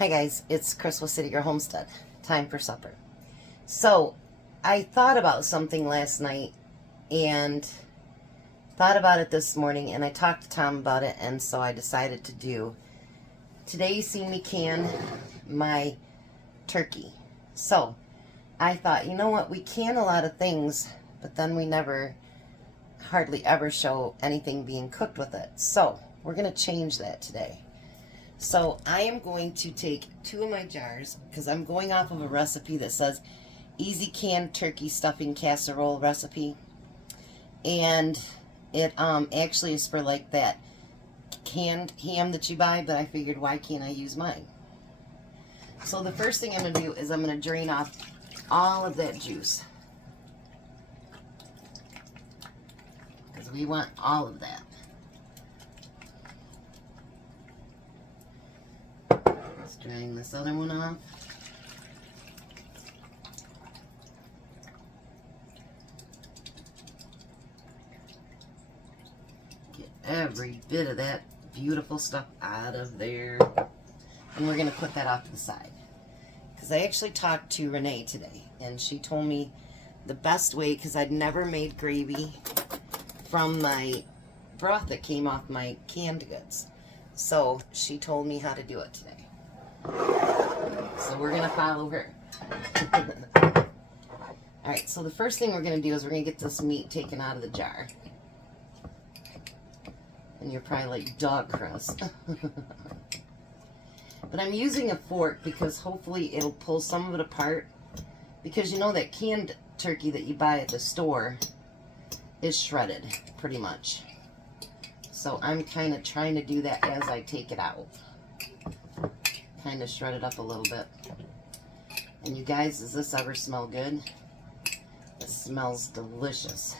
Hi guys, it's Crystal City, your homestead. Time for supper. So, I thought about something last night and thought about it this morning, and I talked to Tom about it, and so I decided to do. Today you see me can my turkey. So, I thought, you know what, we can a lot of things, but then we hardly ever show anything being cooked with it. So, we're going to change that today. So I am going to take 2 of my jars, because I'm going off of a recipe that says easy canned turkey stuffing casserole recipe, and it actually is for like that canned ham that you buy, but I figured why can't I use mine? So the first thing I'm going to do is I'm going to drain off all of that juice, because we want all of that. Drain this other one off. Get every bit of that beautiful stuff out of there. And we're going to put that off to the side. Because I actually talked to Renee today, and she told me the best way, because I'd never made gravy from my broth that came off my canned goods. So she told me how to do it today. So we're going to follow her. Alright, so the first thing we're going to do is we're going to get this meat taken out of the jar. And you're probably like, dog crust. But I'm using a fork because hopefully it'll pull some of it apart. Because you know that canned turkey that you buy at the store is shredded, pretty much. So I'm kind of trying to do that as I take it out. Kind of shred it up a little bit. And you guys, does this ever smell good? It smells delicious.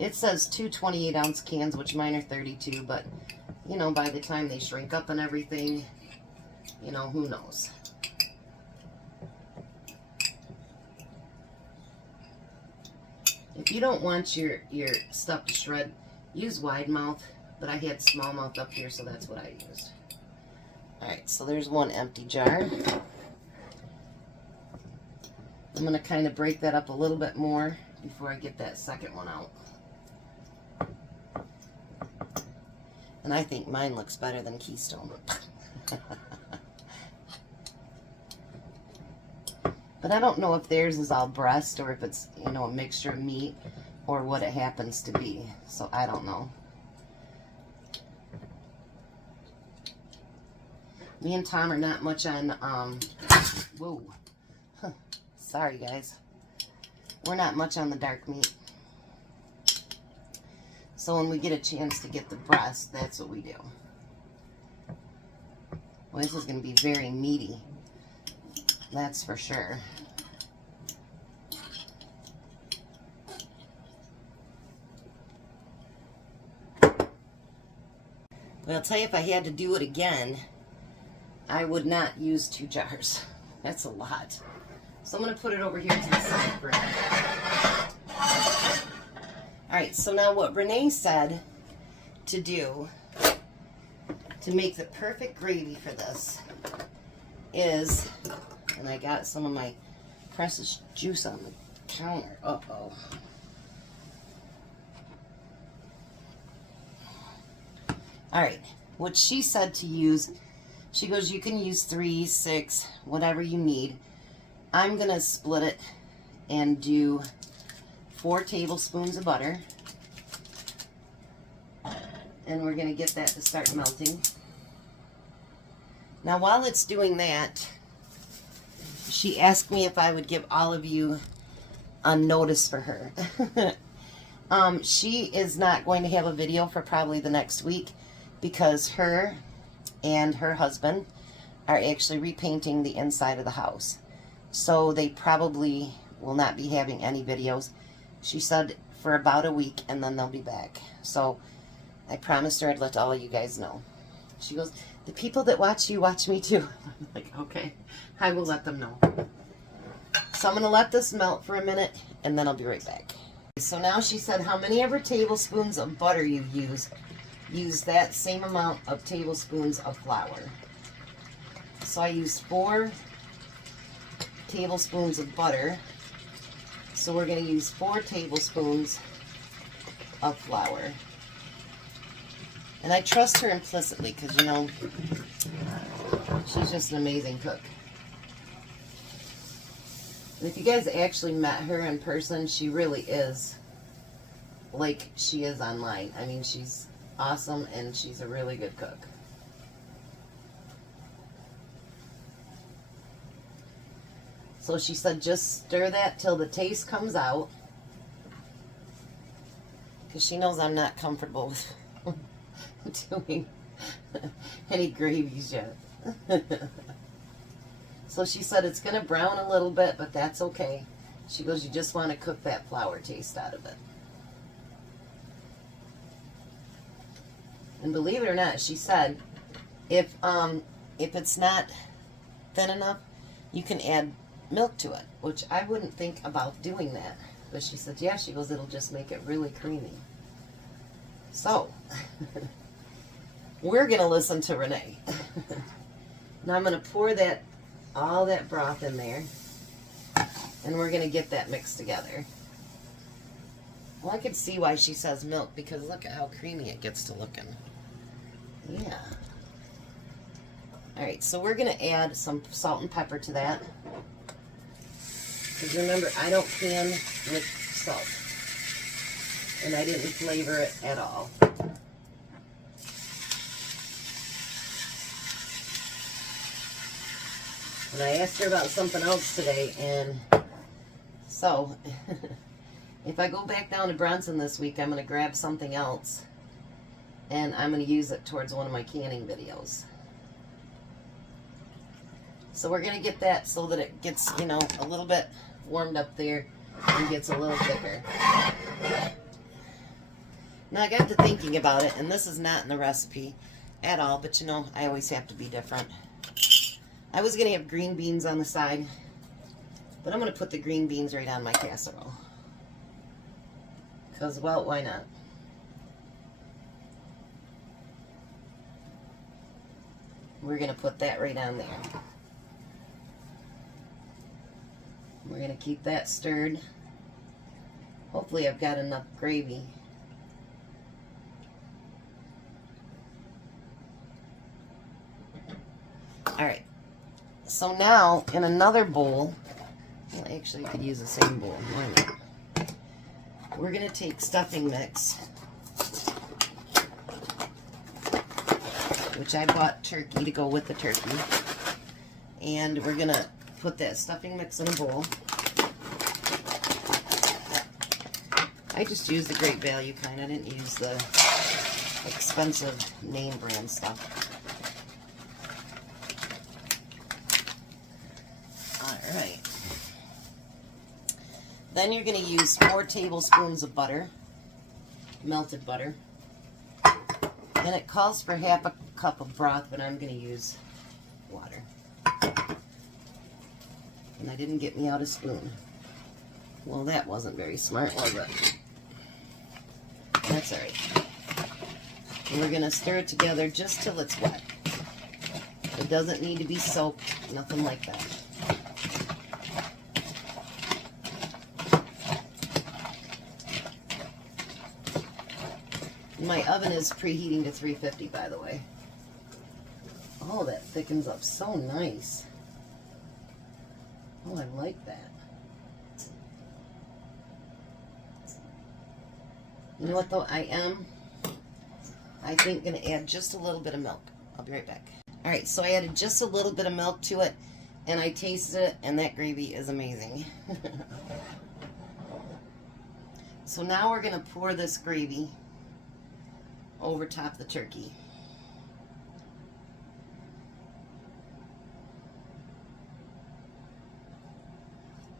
It says 2 28-ounce cans, which mine are 32, but you know, by the time they shrink up and everything, you know, who knows? If you don't want your stuff to shred, use wide mouth, but I had small mouth up here, so that's what I used. Alright, so there's one empty jar. I'm going to kind of break that up a little bit more before I get that second one out. And I think mine looks better than Keystone. But I don't know if theirs is all breast or if it's, you know, a mixture of meat or what it happens to be. So I don't know. Me and Tom are not much on, whoa, sorry guys, we're not much on the dark meat. So when we get a chance to get the breast, that's what we do. Well, this is going to be very meaty, that's for sure. But I'll tell you, if I had to do it again, I would not use 2 jars. That's a lot. So I'm going to put it over here to the side for a minute. Alright, so now what Renee said to do to make the perfect gravy for this is, and I got some of my precious juice on the counter. Uh-oh. Alright, what she said to use, she goes, you can use 3, 6, whatever you need. I'm going to split it and do 4 tablespoons of butter. And we're going to get that to start melting. Now while it's doing that, she asked me if I would give all of you a notice for her. She is not going to have a video for probably the next week because her and her husband are actually repainting the inside of the house. So they probably will not be having any videos. She said for about a week and then they'll be back. So I promised her I'd let all of you guys know. She goes, the people that watch you watch me too. I'm like, okay, I will let them know. So I'm going to let this melt for a minute and then I'll be right back. So now she said how many ever tablespoons of butter you use. use that same amount of tablespoons of flour. So I used 4 tablespoons of butter. So we're going to use 4 tablespoons of flour. And I trust her implicitly because, you know, she's just an amazing cook. And if you guys actually met her in person, she really is like she is online. I mean, she's awesome and she's a really good cook. So she said just stir that till the taste comes out, because she knows I'm not comfortable with doing any gravies yet. So she said it's going to brown a little bit, but that's okay. She goes, you just want to cook that flour taste out of it. And believe it or not, she said if it's not thin enough, you can add milk to it, which I wouldn't think about doing that. But she said, yeah, she goes, it'll just make it really creamy. So, we're going to listen to Renee. Now I'm going to pour all that broth in there, and we're going to get that mixed together. Well, I can see why she says milk, because look at how creamy it gets to looking. Yeah. Alright, so we're going to add some salt and pepper to that. Because remember, I don't can with salt. And I didn't flavor it at all. And I asked her about something else today, and so if I go back down to Bronson this week, I'm going to grab something else, and I'm going to use it towards one of my canning videos. So we're going to get that so that it gets, you know, a little bit warmed up there and gets a little thicker. Now I got to thinking about it, and this is not in the recipe at all, but you know, I always have to be different. I was going to have green beans on the side, but I'm going to put the green beans right on my casserole. Because, well, why not? We're going to put that right on there. We're going to keep that stirred. Hopefully I've got enough gravy. Alright. So now, in another bowl, well, actually you could use the same bowl. Why not? We're going to take stuffing mix, which I bought turkey to go with the turkey. And we're going to put that stuffing mix in a bowl. I just used the Great Value kind. I didn't use the expensive name brand stuff. Alright. Then you're going to use 4 tablespoons of butter, melted butter. And it calls for half a cup of broth, but I'm going to use water. And I didn't get me out a spoon. Well, that wasn't very smart, was it? That's alright. And we're going to stir it together just till it's wet. It doesn't need to be soaked, nothing like that. My oven is preheating to 350, by the way. Oh, that thickens up so nice. Oh, I like that. You know what, though? I think, going to add just a little bit of milk. I'll be right back. Alright, so I added just a little bit of milk to it, and I tasted it, and that gravy is amazing. So now we're going to pour this gravy over top the turkey.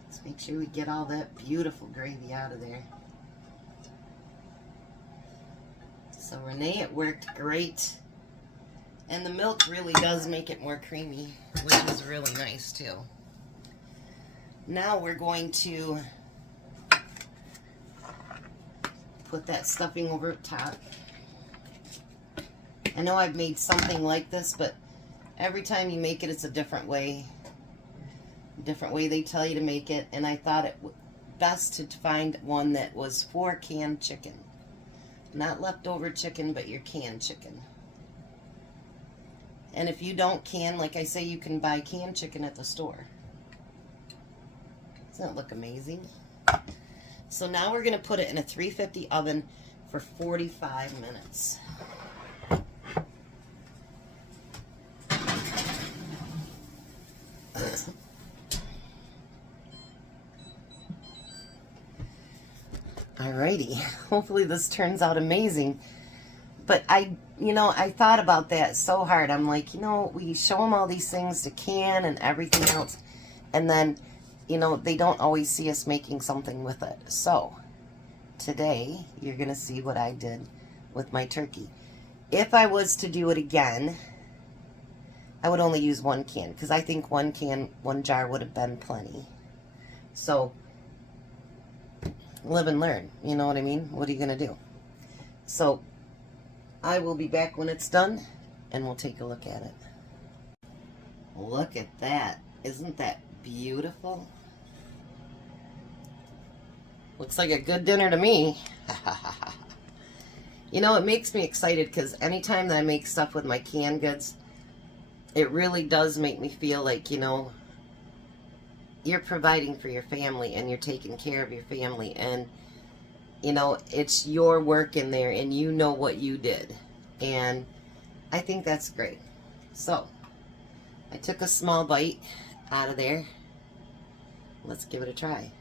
Let's make sure we get all that beautiful gravy out of there. So Renee, it worked great. And the milk really does make it more creamy, which is really nice too. Now we're going to put that stuffing over top. I know I've made something like this, but every time you make it, it's a different way. Different way they tell you to make it, and I thought it best to find one that was for canned chicken. Not leftover chicken, but your canned chicken. And if you don't can, like I say, you can buy canned chicken at the store. Doesn't it look amazing? So now we're going to put it in a 350 oven for 45 minutes. Alrighty, hopefully this turns out amazing. But I thought about that so hard. I'm like, we show them all these things to can and everything else, and then, they don't always see us making something with it. So today you're gonna see what I did with my turkey. If I was to do it again, I would only use one can, because I think one jar would have been plenty. So live and learn, you know what I mean? What are you gonna do? So I will be back when it's done, and we'll take a look at it. Look at that. Isn't that beautiful? Looks like a good dinner to me. It makes me excited, because anytime that I make stuff with my canned goods, it really does make me feel like, you're providing for your family and you're taking care of your family, and it's your work in there and you know what you did, and I think that's great. So I took a small bite out of there. Let's give it a try.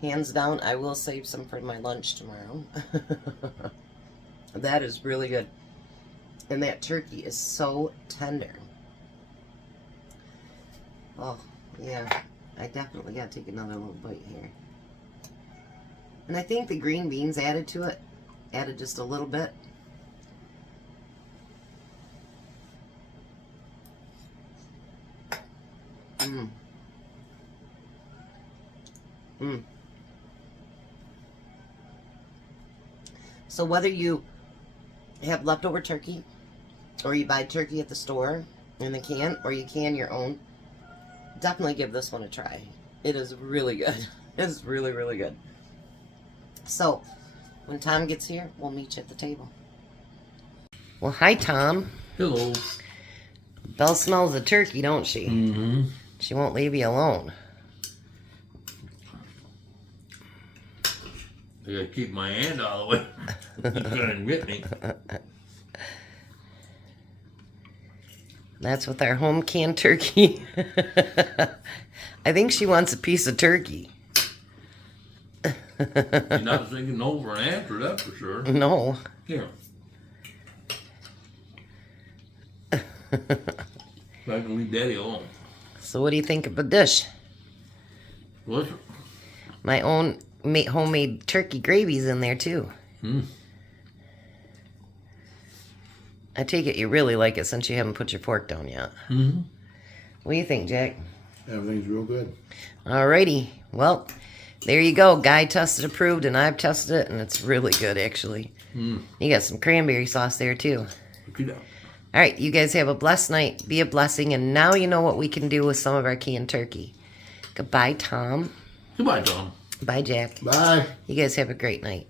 Hands down, I will save some for my lunch tomorrow. That is really good. And that turkey is so tender. Oh, yeah. I definitely got to take another little bite here. And I think the green beans added to it. Added just a little bit. So whether you have leftover turkey, or you buy turkey at the store in the can, or you can your own, definitely give this one a try. It is really good. It's really, really good. So when Tom gets here, we'll meet you at the table. Well, hi, Tom. Hello. Belle smells the turkey, don't she? Mm-hmm. She won't leave you alone. I gotta keep my hand out of the way. He's gonna get me. That's with our home canned turkey. I think she wants a piece of turkey. You're not thinking no for an answer, that's for sure. No. Here. I can leave Daddy alone. So what do you think of the dish? What? My own homemade turkey gravy's in there too. I take it you really like it since you haven't put your fork down yet. What do you think, Jack? Everything's real good. Alrighty. Well, there you go. Guy tested approved, and I've tested it, and it's really good, actually. You got some cranberry sauce there too. Alright, you guys have a blessed night. Be a blessing, and now you know what we can do with some of our canned turkey. Goodbye, Tom. Goodbye, Tom. Bye, Jack. Bye. You guys have a great night.